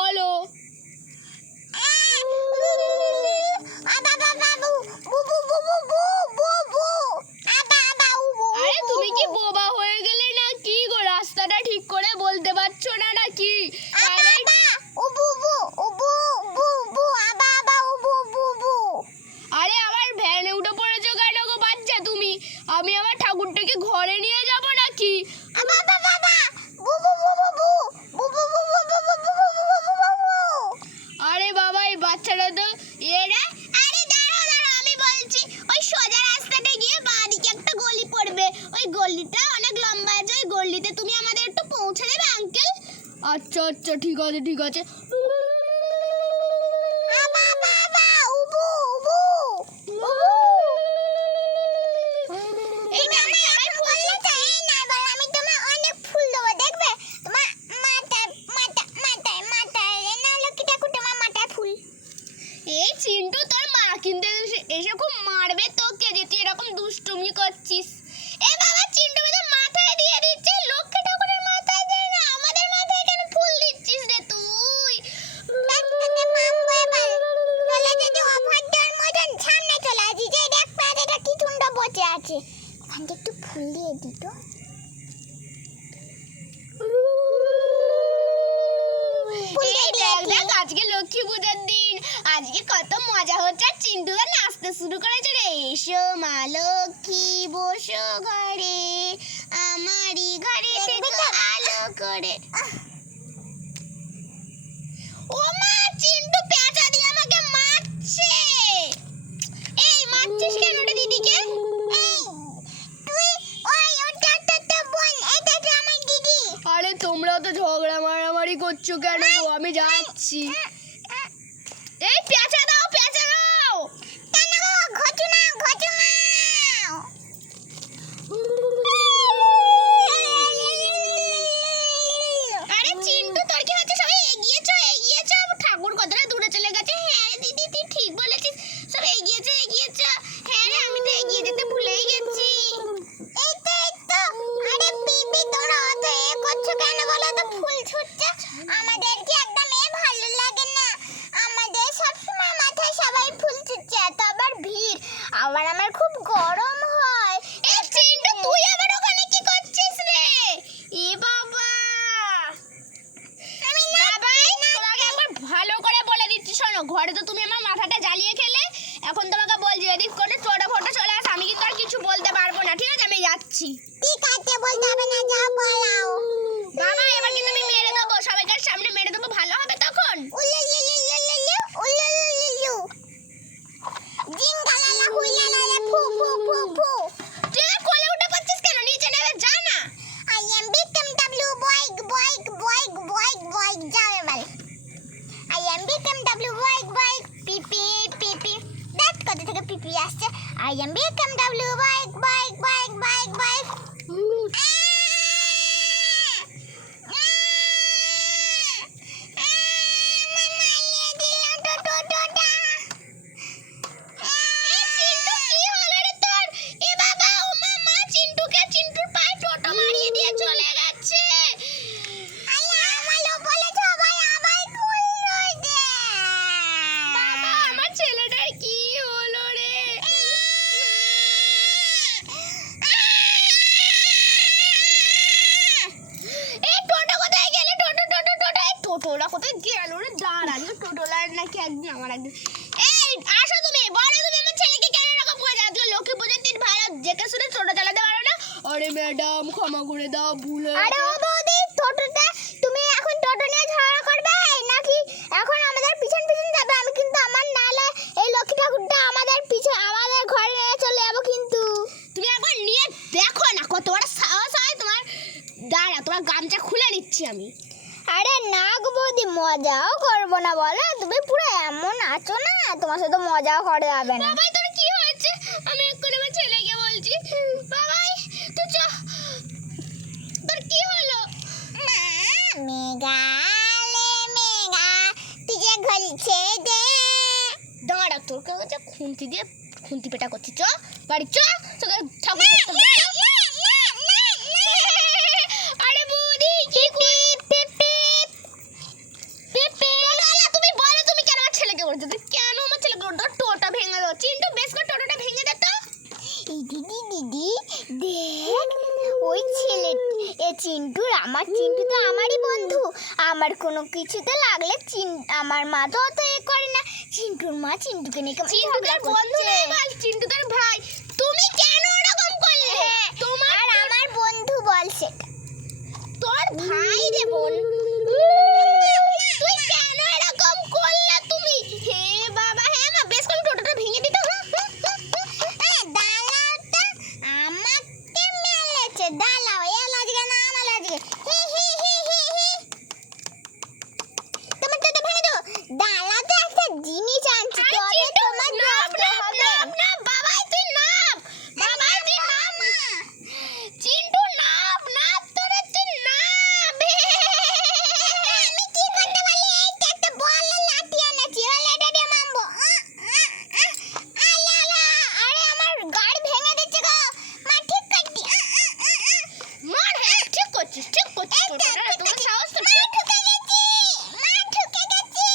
বলো। আরে তুমি কি বোবা হয়ে গেলে না কি গো? রাস্তাটা ঠিক করে বলতে পারছ না নাকি? আরে আমার ভ্যানে উঠে পড়েছো কেন গো বাচ্চা তুমি? আমি আমার ঠাকুরটাকে ঘরে নিয়ে যাব নাকি? আচ্ছা আচ্ছা ঠিক আছে ঠিক আছে। এই নামে সবাই ফুল আমি তোমার অনেক ফুল দেবো দেখবে? তোমার মাথায় মাথা মাথায় মাথায় না লক্ষ্মী ঠাকুর তোমার মাথায় ফুল। এই চিন্টু তোর মা কিন্তু এসে- এসে খুব মারবে তোকে যে তুই এরকম দুষ্টুমি করছিস। হচ্ছে আর চিন্টু নাচতে শুরু করেছে রে। এসো মা লক্ষ্মী বসো ঘরে। আমারই ঘরে থেকে আলো করে। ও মা চিন্টু পেঁচা দিয়ে আমাকে মারছে। এই মারছিস কেন রে দিদিকে? আরে তোমরা তো ঝগড়া মারামারি করছ কেন আমি যাচ্ছি এই পেঁচা দাও পেঁচা দাও কেন গো ঘটু না ঘটু মাও আরে চিন্টু তোর কি হচ্ছে সবাই এগিয়েছো এগিয়েছো ঠাকুর কতটা দূরে চলে গেছে হ্যাঁ রে দিদি তুই ঠিক বলেছিস সব এগিয়েছো এগিয়েছো হ্যাঁ রে আমি তো এগিয়ে যেতে ভুলেই গেছি এই তো এই তো আরে বিবি তোমরা অত এ করছ কেন বলো তো ফুল ছুটছে আমাদের কি একদম এ ভালো লাগে না আমাদের সবসময় মাথায় সবাই ফুল ছুটছে এত আবার ভিড় আবার আমার খুব গরম হয় এ চিন্টু তুই আমার ওখানে কি করছিস রে এ বাবা আমি বাবাই তোমাকে একবার ভালো করে বলে দিচ্ছি শোনো ঘরে তো তুমি আমার মাথাটা জ্বালিয়ে খেলে এখন বলছি করে ছোট ফটো চলে আস, আমি কিন্তু আর কিছু বলতে পারব না। ঠিক আছে, আমি যাচ্ছি। ঠিক আছে, বলতে হবে А ямбікам давлювай. এই আসো তুমি। বলো তুমি আমার ছেলেকে কেন এরকম করে যাও লক্ষ্মী পুজোর দিন ভাড়া জেকে শুনে টোটো চালাতে পারো না? আরে ম্যাডাম ক্ষমা করে দাও ভুল আরে ও বৌদি টোটোটা তুমি এখন টোটো নিয়ে ঝগড়া করবে? নাকি এখন আমাদের পিছন পিছন যাবে? আমি কিন্তু আমার নালে এই লক্ষ্মী ঠাকুরটা আমাদের পিছন আমাদের ঘরে নিয়ে চলে যাব কিন্তু। তুমি একবার নিয়ে দেখো না কত বড় সাহস হয় তোমার। দাঁড়া তোমার গামছা খুলে নিচ্ছি আমি। আরে না গো বৌদি মজাও করব না বলো? তুমি পুরো এমন আছো না? তোমার সাথে মজাও করা যাবে না। বাবাই তোর কি হয়েছে? আমি এক্ষুনি আমার ছেলেকে বলছি। বাবাই তুই চ। তোর কি হলো? মা মেঘালে মেঘা তুঝে ঘলছে দে। দাঁড়া তোর কাছে খুন্তি দিয়ে খুন্তি পেটা করছি চ। বাড়ি চ। তোকে ঠাকুর দেখতে হবে, চ। আরে বৌদি কি পিপ পিপ পিপ পিপ তুমি বলো তুমি কেন আমার ছেলেকে বলছো তুমি কেন আমার ছেলেকে বলছো টোটা ভেঙে দাও চিন্টু বেশ করে টোটোটা ভেঙে দে তো এই দিদি দিদি দেখ ওই ছেলে এ চিন্টুর আমার চিন্টু তো আমারই বন্ধু। আমার কোনো কিছুতে লাগলে চিন আমার মা তো অত এ করে না। চিন্টুর মা চিন্টুকে নিয়ে চিন্টু তার বন্ধু নেই নয় বল চিন্টু তার ভাই। তুমি কেন ওরকম করলে? হ্যাঁ, তোমার আর আমার বন্ধু বল সেটা। তোর ভাই রে বোন। Yeah.